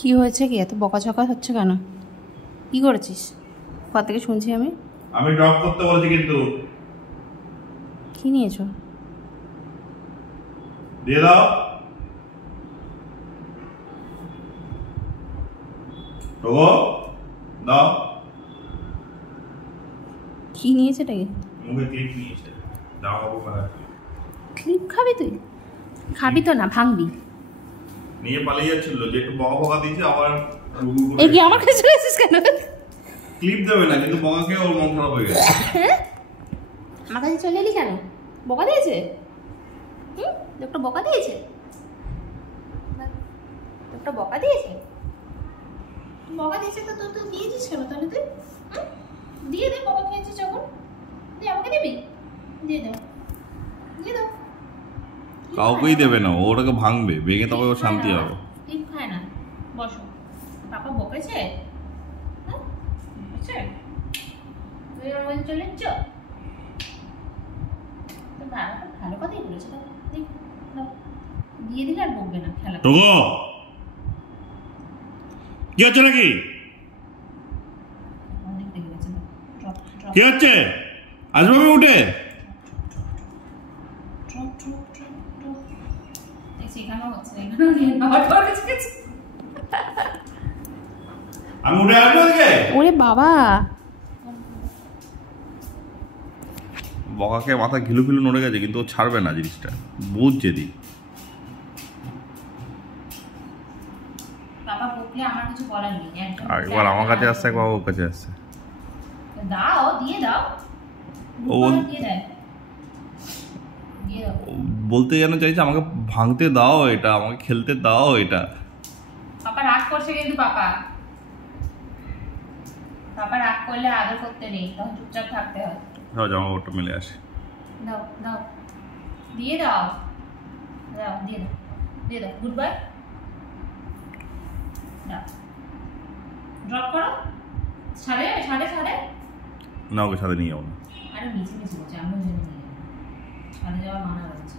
কি হয়েছে? কি এত বকাঝকা হচ্ছে কেন? কি করেছিস? কোথা থেকে শুনছি আমি ড্রপ করতে বলেছি কিন্তু। কি নিয়েছো? দিয়ে দাও। ওগো দাও। কি নিয়েছে এটাকে? মুখে ক্লিপ নিয়েছে। দাও বাবু খারাপ। ক্লিপ খাবি তুই? খাবি তো না, ভাঙবি। নিয়ে পালিয়ে যাচ্ছিল, যে একটু বকা বকা দিয়েছে আবার। এই কি আমার কাছে চলে এসেছিস কেন? ক্লিপ দেবে না কিন্তু বকা খেয়ে ওর মন খারাপ হয়ে গেছে। আমার কাছে চলে এলি কেন? বকা দিয়েছে? একটা বকা দিয়েছে? একটা বকা দিয়েছে? বকা দিয়েছে তো তুই দিয়েছিস কেন তাহলে? তুই দিয়ে দে, বকা খেয়েছিস যখন। তুই আমাকে দিবি? দিয়ে দাও, দিয়ে দাও। কাউকেই দেবে না, ওটাকে ভাঙবে, ভেঙে তবে ও শান্তি হবে। ক্লিপ খায় না। বসো। পাপা বকেছে? বকেছে? তুই আমার কাছে চলে এসছ? ভালো কথাই বলেছে। দিয়ে দিলে আর বকবে না। খেলা কি হচ্ছে নাকি? কি হচ্ছে? আসবে উঠে? আমি উঠে আসবো আজকে? ওরে বাবা, বকাকে মাথা ঘিলু ফিলু নড়ে গেছে, কিন্তু ও ছাড়বে না জিনিসটা। বুঝ যেদি আর একবার আমার কাছে আসছে, একবার ওর কাছে আসছে। দাও, দিয়ে দাও। ও বলতে যেন চাইছে আমাকে ভাঙতে দাও এটা, আমাকে খেলতে দাও এটা। পাপা রাগ করছে কিন্তু। পাপা রাগ করলে আদর করতে নেই, তখন চুপচাপ থাকতে হয়। দাও, জামা কাপড়টা মেলে আসে। দাও দাও, দিয়ে দাও। দাও, দিয়ে দাও, দিয়ে দাও। Good bye. দাও, ড্রপ করো। ছাড়ে ছাড়ে ছাড়ে না, ওকে সাথে নিয়ে যাবো না। আরে নিচে নিচে বলছে, আমিও জেনে নিয়ে ছাড়ে যাওয়ার মানা রয়েছে।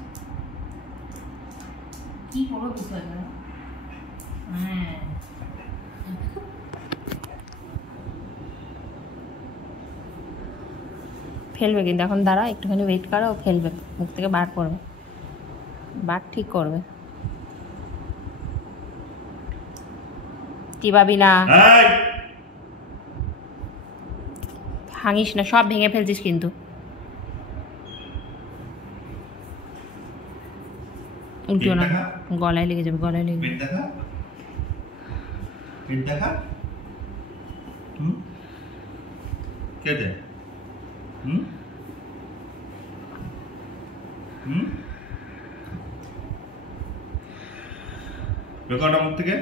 কি করবো বুঝতে পারছো না? হ্যাঁ, ফেলবে কিন্তু এখন। দাঁড়া, একটুখানি ওয়েট করো, ও ফেলবে, মুখ থেকে বার করবে, বার ঠিক করবে। চিবাবি না, ভাঙিস না, সব ভেঙে ফেলছিস কিন্তু। উল্টিও না, গলায় লেগে যাবে, গলায় লেগে যাবে। বেকারটা মুখ থেকে